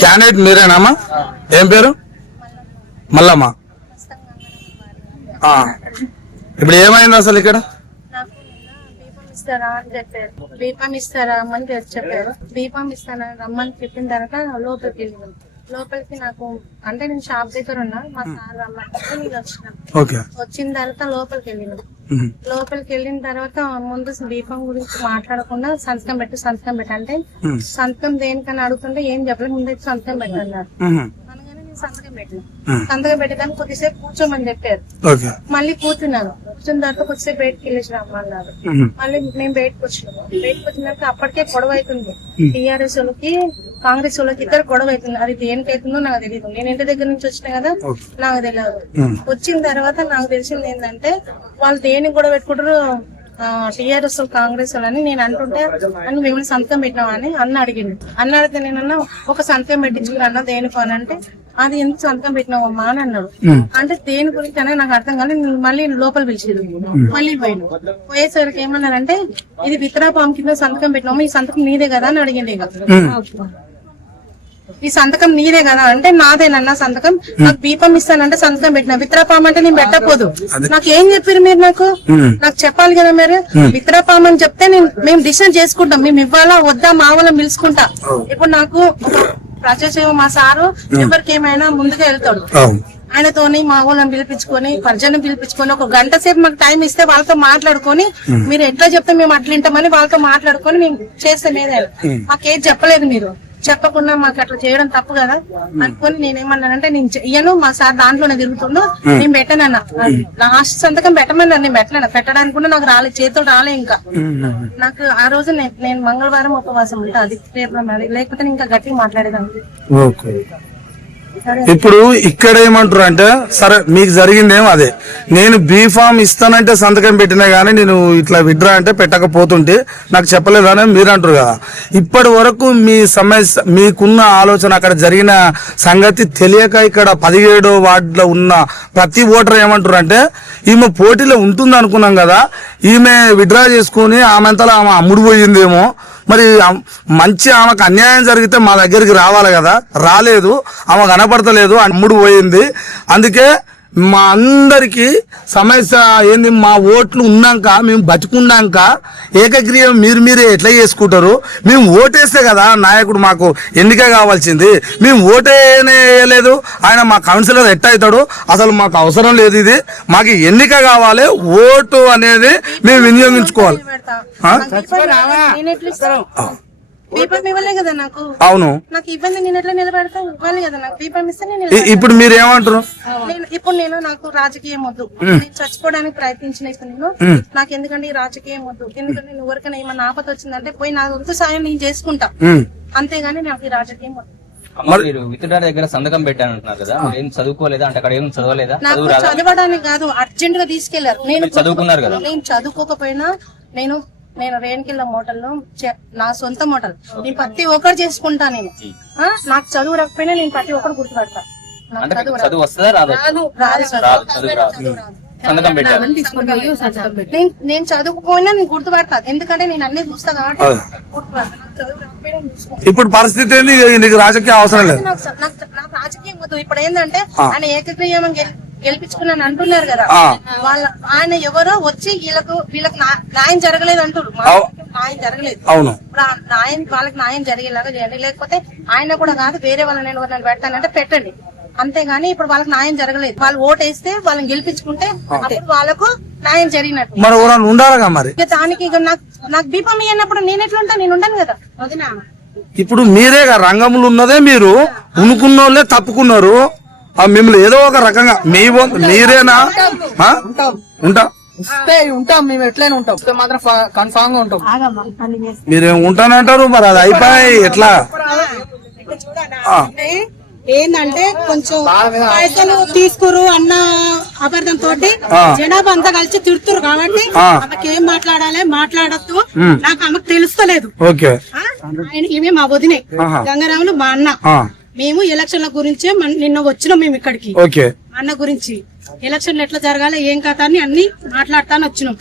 Candidate మీరేనామా? ఏం పేరు? మల్లమ్మ. ఇప్పుడు ఏమైంది అసలు ఇక్కడ? దీపం ఇస్తారా రమ్మని చెప్పారు. దీపం ఇస్తారా రమ్మని చెప్పిన తర్వాత లోపలికి నాకు అంటే నేను షాప్ దగ్గర ఉన్నా, మా సార్ రమ్మంటే నేను వచ్చిన తర్వాత లోపలికి వెళ్ళిన తర్వాత ముందు దీపం గురించి మాట్లాడకుండా సంతకం పెట్టు అంటే సంతకం దేనికని అడుగుతుంటే ఏం చెప్పలేదు, ముందైతే సంతకం పెట్టన్నారు. సంతకం పెట్టడానికి కొద్దిసేపు కూర్చోమని చెప్పారు. మళ్ళీ కూర్చున్నాను. కూర్చున్న తర్వాత కొద్దిసేపు బయటకు వెళ్ళేసి రమ్మన్నారు. మళ్ళీ మేము బయటకు వచ్చినాక అప్పటికే గొడవ అవుతుంది. టీఆర్ఎస్ వాళ్ళకి కాంగ్రెస్ వాళ్ళకి ఇద్దరు గొడవ అవుతుంది. అది దేనికైతుందో నాకు తెలియదు. నేను ఇంటి దగ్గర నుంచి వచ్చిన కదా, నాకు తెలియదు. వచ్చిన తర్వాత నాకు తెలిసింది ఏంటంటే వాళ్ళు దేనికి గొడవ పెట్టుకుంటారు, టీఆర్ఎస్ కాంగ్రెస్ వాళ్ళని నేను అంటుంటే అని మిమ్మల్ని సంతకం పెట్టినామని అన్న అడిగింది. అన్న అడిగితే నేనన్నా ఒక సంతకం పెట్టించుకున్నా అన్న దేనికో అని అంటే అది ఎందుకు సంతకం పెట్టినావమ్మా అని అన్నాడు. అంటే దేని గురించి అనేది నాకు అర్థం కాదు. మళ్ళీ లోపల పిలిచేది. మళ్ళీ పోయేసరికి ఏమన్నారంటే ఇది విత్డ్రా ఫామ్ కింద సంతకం పెట్టినాము, ఈ సంతకం నీదే కదా అని అడిగింది. ఈ సంతకం నీదే కదా అంటే నాదేనన్నా సంతకం, నాకు దీపం ఇస్తానంటే సంతకం పెట్టినా. విత్డ్రా ఫామ్ అంటే నేను పెట్టకపోదు. నాకు ఏం చెప్పారు మీరు? నాకు చెప్పాలి కదా మీరు. విత్డ్రా ఫామ్ అని చెప్తే మేము డిసిషన్ చేసుకుంటాం, మేము ఇవ్వాలా వద్దా మా వాళ్ళని పిలుచుకుంటా. ఇప్పుడు నాకు ప్రజాసేవ మా సారు ఎవరికి ఏమైనా ముందుగా వెళ్తాడు. ఆయనతోని మా వాళ్ళని పిలిపించుకొని ప్రజలను పిలిపించుకొని ఒక గంట సేపు మాకు టైం ఇస్తే వాళ్ళతో మాట్లాడుకొని మీరు ఎట్లా చెప్తే మేము అట్లా వింటామని వాళ్ళతో మాట్లాడుకొని మేము చేస్తాం. ఏదైనా మాకేం చెప్పలేదు, మీరు చెప్పకుండా మాకు అట్లా చేయడం తప్పు కదా అనుకొని నేనేమన్నానంటే నేను చెయ్యను, మా సార్ దాంట్లోనే తిరుగుతుండో నేను పెట్టనన్నా. లాస్ట్ సంతకం పెట్టమన్నా, నేను పెట్టడానికి కూడా నాకు రాలేదు, చేతులు రాలే. ఇంకా నాకు ఆ రోజు నేను మంగళవారం ఉపవాసం ఉంటా, అది రేపు లేకపోతే ఇంకా గట్టిగా మాట్లాడేదాన్ని. ఇప్పుడు ఇక్కడ ఏమంటారు అంటే సరే మీకు జరిగిందేమో అదే, నేను బీఫామ్ ఇస్తానంటే సంతకం పెట్టినా గానీ నేను ఇట్లా విత్డ్రా అంటే పెట్టకపోతుంటే నాకు చెప్పలేదని మీరు అంటారు కదా. ఇప్పటి వరకు మీ సమస్య మీకున్న ఆలోచన అక్కడ జరిగిన సంగతి తెలియక ఇక్కడ 17వ వార్డులో ఉన్న ప్రతి ఓటర్ ఏమంటారు అంటే ఈమె పోటీలో ఉంటుంది అనుకున్నాం కదా, ఈమె విత్డ్రా చేసుకుని ఆమెంతలో ఆమె అమ్ముడు పోయిందేమో, మరి మంచి ఆమెకు అన్యాయం జరిగితే మా దగ్గరికి రావాలి కదా, రాలేదు, ఆమె కనపడతలేదు, అమ్ముడు పోయింది. అందుకే మా అందరికి సమస్య ఏంది, మా ఓట్లు ఉన్నాక మేము బతుకున్నాక ఏకగ్రీవం మీరే ఎట్లా చేసుకుంటారు? మేము ఓటేస్తే కదా నాయకుడు మాకు ఎన్నిక కావాల్సింది, మేము ఓటేయలేదు, ఆయన మా కౌన్సిలర్ ఎట్ట అవుతాడు? అసలు మాకు అవసరం లేదు, ఇది మాకు ఎన్నిక కావాలి, ఓటు అనేది మేము వినియోగించుకోవాలి. దీపం ఇవ్వలే కదా నాకు. అవును, నాకు ఇబ్బంది, నేను ఎట్లా నిలబెడతా? ఇవ్వాలి కదా నాకు. దీపం ఇస్తే నేను ఇప్పుడు మీరు ఏమంటారు? ఇప్పుడు నేను నాకు రాజకీయం వద్దు, నేను చచ్చిపోవడానికి ప్రయత్నించిన నేను నాకు ఎందుకంటే ఈ రాజకీయం వద్దు. ఎందుకంటే నేను ఎవరికైనా ఏమన్నా ఆపద వచ్చిందంటే పోయి నా వంతు సాయం నేను చేసుకుంటా, అంతేగాని నాకు ఈ రాజకీయం వద్దు. మీరు విత్డ్రా దగ్గర సంతకం పెట్టానంటున్నారు కదా, ఏం చదువుకోలేదా? అంటే అక్కడ ఏం చదవలేదా? నాకు చదవడానికి కాదు, అర్జెంట్ గా తీసుకెళ్లారు. నేను చదువుకున్నారు కదా. నేను చదువుకోకపోయినా నేను రేణికిల్ల మోటల్లో నా సొంత మోటల్, నేను ప్రతి ఒక్కరు చేసుకుంటా. నేను నాకు చదువు రాకపోయినా నేను ప్రతి ఒక్కరు గుర్తుపడతా. చదువు వస్తుందా? రాదు. నేను చదువుకుపోయినా నేను గుర్తుపడతా, ఎందుకంటే నేను అన్ని చూస్తా కాబట్టి. ఇప్పుడు పరిస్థితి ఏంది? నీకు రాజకీయ అవసరం లేదు. నాకు రాజకీయం వద్దు. ఇప్పుడు ఏంటంటే ఆయన ఏకగ్రీవం గెలిపించుకున్నాను అంటున్నారు కదా, ఆయన ఎవరో వచ్చి వీళ్ళకి న్యాయం జరగలేదు అంటారు. న్యాయం జరగలేదు, అవును, వాళ్ళకి న్యాయం జరిగేలాగా చేయండి. లేకపోతే ఆయన కూడా కాదు, వేరే వాళ్ళని ఎవరిని పెడతానంటే పెట్టండి, అంతేగాని ఇప్పుడు వాళ్ళకి న్యాయం జరగలేదు. వాళ్ళు ఓటేస్తే వాళ్ళని గెలిపించుకుంటే అప్పుడు వాళ్ళకు న్యాయం జరిగినట్టు. మరి ఉండాలిగా మరి. దానికి నాకు దీపం ఇయ్యనప్పుడు నేను ఎట్లుంటా? నేను ఉండను కదా వదినా. ఇప్పుడు మీరే రంగంలో ఉన్నదే, మీరు ఉనుకున్నోళ్ళే తప్పుకున్నారు. మిమ్మల్ని ఏదో ఒక రకంగా మీరేనా ఉంటాం, మేము ఎట్లయినా ఉంటాం, మాత్రం కన్ఫామ్ గా ఉంటాం. మీరేం ఉంటానంటారు, మరి అది అయిపోయి ఎట్లా? ఏంటంటే కొంచెం పైసలు తీసుకురు అన్న అబద్ధం తోటి జనాభా అంతా కలిసి తిడుతురు కాబట్టి ఆమెకి ఏం మాట్లాడద్దు, నాకు ఆమెకు తెలుస్తలేదు. ఈమె మా వదినే గంగారాములు మా అన్న. మేము ఎలక్షన్ల గురించే నిన్న వచ్చినాం మేము ఇక్కడికి. అన్న గురించి ఎలక్షన్లు ఎట్లా జరగాలి ఏం కథ అని అన్ని మాట్లాడతాను వచ్చినాం.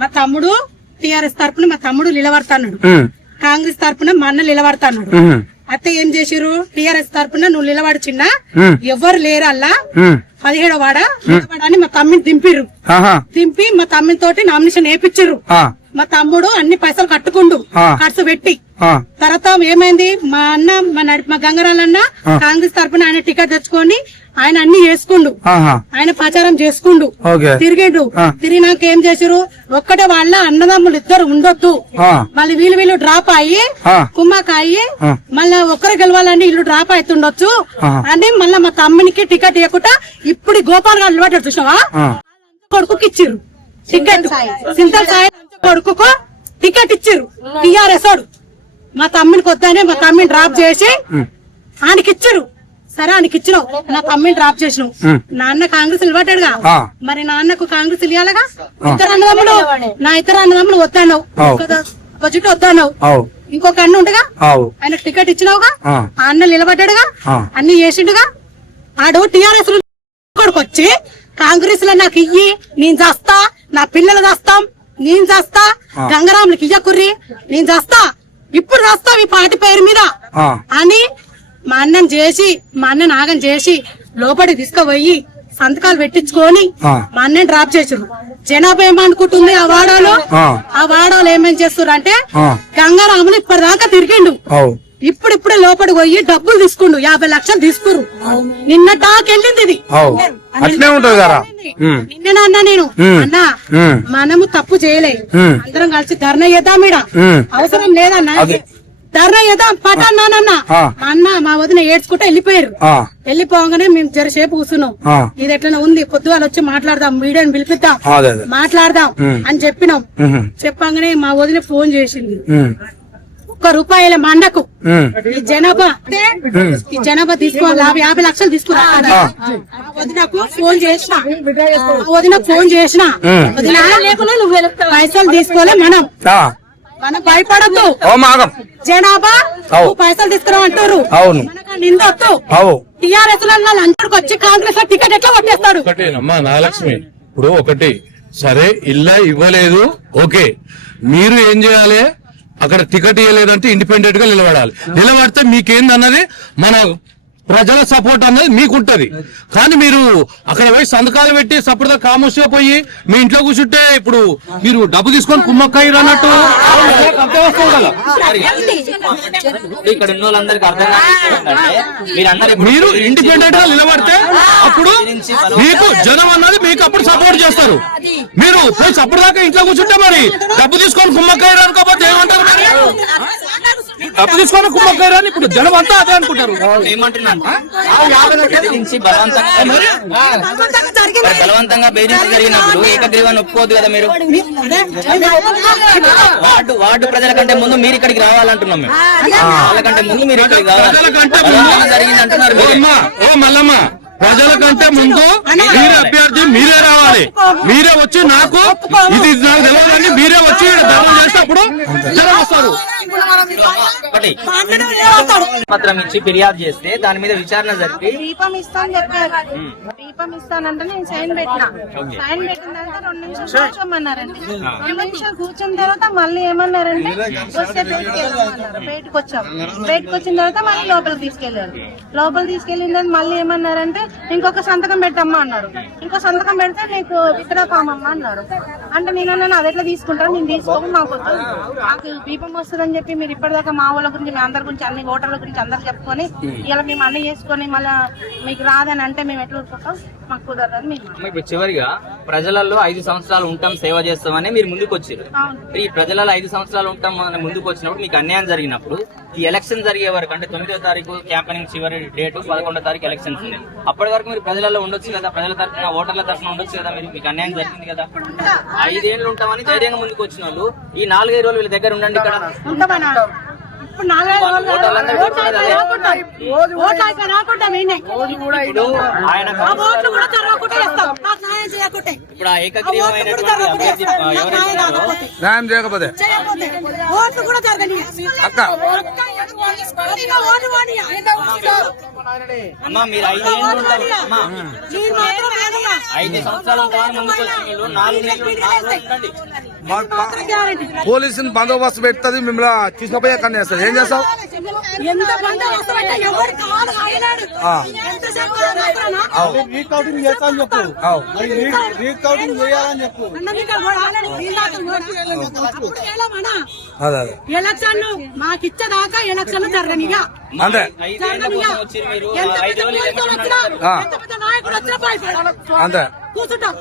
మా తమ్ముడు టీఆర్ఎస్ తరపున మా తమ్ముడు నిలబడతాడు. కాంగ్రెస్ తరపున మా అన్న నిలబడతాడు. ఉమ్, అయితే ఏం చేసిరు, టీఆర్ఎస్ తరపున నువ్వు నిలబడి చిన్న ఉమ్, ఎవరు లేరు అల్లా ఉమ్, 17వ వాడ నిలబడని మా తమ్మిని దింపిర్రు. ఆహా, దింపి మా తమ్మిని తోటి నామినేషన్ వేయించిర్రు. ఆ, మా తమ్ముడు అన్ని పైసలు కట్టుకుండు ఆ. ఖర్చు పెట్టి. ఆ, తర్వాత ఏమైంది, మా అన్న మా గంగరాలన్న కాంగ్రెస్ తరపున ఆయన టికెట్ తెచ్చుకొని ఆయన అన్ని చేసుకుండు, ఆహా, ఆయన ప్రచారం చేసుకుండు, ఓకే, తిరిగిండు. ఆ. తిరిగినాక ఏం చేసిరు, ఒక్కటే వాళ్ళ అన్నదమ్ములు ఇద్దరు ఉండొద్దు, ఆ, మళ్ళీ వీళ్ళు డ్రాప్ అయ్యి ఆ, కుమ్మక్క అయ్యి ఆ. మళ్ళా ఒక్కరు గెలవాలని ఇల్లు డ్రాప్ అవుతుండొచ్చు ఆహా. అని మళ్ళా మా తమ్మునికి టికెట్ ఇవ్వకుండా ఇప్పుడు గోపాల్ గారు నిలబడ్డాడు చూసినావా, ఆ, కొడుకుకి ఇచ్చిర్రు టికెట్. సింతల్ సాయి కొడుకుకు టికెట్ ఇచ్చిర్రు టీఆర్ఎస్ వాడు. మా తమ్మునికి వద్దనే మా తమ్మిని డ్రాప్ చేసి ఆయనకి ఇచ్చిర్రు. సరే ఆయనకి ఇచ్చినావు, నా తమ్మిని డ్రాప్ చేసినావు. నాన్న కాంగ్రెస్ నిలబడ్డాడుగా, ఆ. మరి నాన్నకు కాంగ్రెస్ ఇవ్వాలగా. ఇద్దరు అన్నదమ్ములు, నా ఇద్దరు అన్నదమ్ములు వద్దన్నావు, బడ్జెట్ వద్దన్నావు. అవు, ఇంకొక అన్న ఉండగా అవు, ఆయనకు టికెట్ ఇచ్చినావుగా, ఆ. ఆ అన్న నిలబడ్డాడుగా, ఆ. అన్ని చేసిండుగా. ఆడు టీఆర్ఎస్ కొడుకు వచ్చి కాంగ్రెస్ లో నాకు ఇయ్యి, నేను చేస్తా, నా పిల్లలు చేస్తాం, నేను చేస్తా, గంగరాములకి ఇయ్యకుర్రి, నేను చేస్తా, ఇప్పుడు చేస్తాం ఈ పార్టీ పేరు మీద ఆ, అని మా అన్నని చేసి, మా అన్న నాగం చేసి లోపలికి తీసుకుపోయి సంతకాలు పెట్టించుకొని ఆ. మా అన్నని డ్రాప్ చేసారు. జనాభా ఏమనుకుంటుంది ఆ వాడాలో, ఆ. ఆ వాడాలో ఏమేం చేస్తారు అంటే ఆ. గంగారాములు ఇప్పటిదాకా తిరిగిండు, అవు, ఇప్పుడిప్పుడే లోపలికి పోయి డబ్బులు తీసుకుండు, 50 లక్షలు తీసుకురు. నిన్న టాకెళ్ళింది ఇది, అవు, అట్నే ఉంటది కదా. ఉమ్, నిన్న అన్నా నేను ఉమ్. అన్నా ఉమ్, మనము తప్పు చేయలే, ఉమ్. అందరం కలిసి ధర్నా చేద్దాం ఈడ, ఉమ్. అవసరం లేదన్నా, అదే. ధర్నా చేద్దాం పట్టన్నానన్న. ఆ. మా అన్న మా వదిన ఏడ్చుకుంటే వెళ్ళిపోయారు. ఆ, వెళ్ళిపోగానే మేము జరసేపు కూర్చున్నాం, ఆ. ఇది ఎట్లా ఉంది, పొద్దుగాల వచ్చి మాట్లాడదాం, మీడియాని పిలిపిద్దాం, అదే అదే, మాట్లాడదాం ఉమ్. అని చెప్పినాం. ఉమ్, చెప్పగానే మా వదిన ఫోన్ చేసింది, ఉమ్, ₹1 మా అన్నకు ఉమ్, ఈ జనాభా తీసుకోవాలి, 50 లక్షలు తీసుకురా. వదినకు ఫోన్ చేసిన, వదినకు ఫోన్ చేసిన, వదిన పైసలు తీసుకోలే, ఆ, మనం భయపడద్దు, ఓ మాగం, జనాభా అవు. నువ్వు పైసలు తీసుకురా అంటారు, అవును, మనకు నిందొద్దు. అవు, టీఆర్ఎస్ లంచడికి వచ్చి కాంగ్రెస్ లో టికెట్ ఎట్లా కొట్టేస్తాడు. ఒకటేనమ్మా నాగలక్ష్మి, ఇప్పుడు ఒకటి సరే ఇల్లా ఇవ్వలేదు, ఓకే, మీరు ఏం చేయాలి, అక్కడ టికెట్ ఇవ్వలేదంటే ఇండిపెండెంట్ గా నిలబడాలి. నిలబడితే మీకేందన్నది మన ప్రజల సపోర్ట్ అన్నది మీకుంటది. కానీ మీరు అక్కడ పోయి సంతకాలు పెట్టి సపోర్ట్ కామోషిగా పోయి మీ ఇంట్లో కూర్చుంటే ఇప్పుడు మీరు డబ్బు తీసుకొని కుమ్మక్కయ్యారు అన్నట్టు ఇక్కడ ఉన్న వాళ్ళందరికీ అర్థం కాదు. మీరు అన్నారు ఇప్పుడు మీరు ఇండిపెండెంట్ గా నిలబడితే అప్పుడు మీకు జనం అన్నది మీకు అప్పుడు సపోర్ట్ చేస్తారు. మీరు ప్లస్ అప్పుడు దాకా ఇంట్లో కూర్చుంటే మరి డబ్బు తీసుకొని కుమ్మక్కయ్యారు అనుకోకపోతే ఏమంటారు? మరి డబ్బు తీసుకొని కుమ్మక్కయ్యారు అని ఇప్పుడు జనం అంతా అదే అనుకుంటారు. ఏమంటున్నాను, బెదిరించి బలవంతంగా బెదిరించి జరిగినప్పుడు ఏకగ్రీవాన్ని ఒప్పుకోవద్దు కదా మీరు. వార్డు ప్రజల కంటే ముందు మీరు ఇక్కడికి రావాలంటున్నాం మేము. వాళ్ళకంటే ముందు మీరు ఇక్కడికి రావాలి. బలవంతంగా జరిగింది అంటున్నారు ఓ మీరే. అమ్మా, ఓ మల్లమ్మ, ప్రజల కంటే ముందు మీరే అభ్యర్థి, మీరే రావాలి, మీరే వచ్చి నాకు ఇది నాకు తెలియదని మీరే వచ్చి ధర్మం చేస్తే అప్పుడు జనం వస్తారు. ఒకటి పత్రం ఇచ్చి ఫిర్యాదు చేస్తే దాని మీద విచారణ జరిపి దీపం ఇస్తాను చెప్పారు. దీపం ఇస్తానంటే నేను సైన్ పెట్టిన, సైన్ పెట్టిన తర్వాత 2 నిమిషాలు కూర్చోమన్నారండి. 2 నిమిషాలు కూర్చున్న తర్వాత మళ్ళీ ఏమన్నారంటే వస్తే బయటకు వెళ్ళమన్నారు. బయటకు వచ్చాం, బయటకు వచ్చిన తర్వాత మళ్ళీ లోపలికి తీసుకెళ్లారు. లోపలికి తీసుకెళ్లిన తర్వాత మళ్ళీ ఏమన్నారంటే ఇంకొక సంతకం పెట్టమ్మా అన్నారు. ఇంకో సంతకం పెడితే నీకు విత్డ్రా కామమ్మా అన్నారు. అంటే నేను అన్నాను అది ఎట్లా తీసుకుంటాను, నేను తీసుకోము, మాకు దీపం వస్తుందని చెప్పి మీరు ఇప్పటిదాకా మా వాళ్ళ గురించి మీ అందరి గురించి అన్ని ఓటర్ల గురించి అందరు చెప్పుకొని ఇలా మేము అన్ని చేసుకొని మళ్ళీ మీకు రాదని అంటే మేము ఎట్లా ఊరుకుంటాం, మాకు కుదరదని మేము. ఇప్పుడు చివరిగా ప్రజలలో 5 సంవత్సరాలు ఉంటాం, సేవ చేస్తామని మీరు ముందుకు వచ్చారు. ఈ ప్రజలలో 5 సంవత్సరాలు ఉంటాం అని ముందుకు వచ్చినప్పుడు మీకు అన్యాయం జరిగినప్పుడు ఈ ఎలక్షన్ జరిగే వరకు అంటే 9వ తారీఖు క్యాంపెయినింగ్ చివరి డేటు, 11వ తారీఖు ఎలక్షన్స్ ఉంది. అప్పటి వరకు మీరు ప్రజలలో ఉండొచ్చు కదా, ప్రజల తరఫున ఓటర్ల తరఫున ఉండొచ్చు కదా. మీకు అన్యాయం జరిగింది కదా, 5 ఏళ్ళు ఉంటామని ధైర్యంగా ముందుకు వచ్చిన వాళ్ళు ఈ 4-5 రోజులు వీళ్ళ దగ్గర ఉండండి. ఇక్కడ ఇప్పుడు 4 రోజులు ఇప్పుడు ఆయన ఇప్పుడు ఆ ఏకగ్రీవమైనటువంటి అభ్యర్థి ఎవరైతే న్యాయం చేయకపోతే ఓట్లు కూడా జరగని అక్క అమ్మా మీరు 5 ఏళ్ళు ఉంటారు అమ్మా 5 సంవత్సరాలు ఉంటామని ముందుకు వచ్చిన వీళ్ళు 4 ఏళ్ళు ఉండండి. పోలీసుని బందోబస్తు పెడుతుంది మిమ్మల్ని తీసుకుపోయి ఎక్కడ చేస్తారు ఏం చేస్తావు ఎంత బందోబస్తు అంటే ఎవరు కావాలి ఆయనాడు. ఎంతసేపు ఆగలేనా? రీకౌంటింగ్ చేస్తా అని చెప్పు. అవు. రీకౌంటింగ్ చేయాలని చెప్పు. అన్నది ఇక్కడ కూడా ఆల్రెడీ వీళ్ళకి కూడా. అప్పుడు ఏలమనా? అదే అదే ఎలక్షన్లు మాకిచ్చేదాకా ఎలక్షన్లు జరగనిగా అంతే 5 ఏళ్ళ కోసం వచ్చి మీరు ఎంత 5 పెద్ద రోజులు పోలీసులు వచ్చినా, ఎంత పెద్ద నాయకుడు వచ్చినా భయపడాలి. అంతే కూర్చుంటాం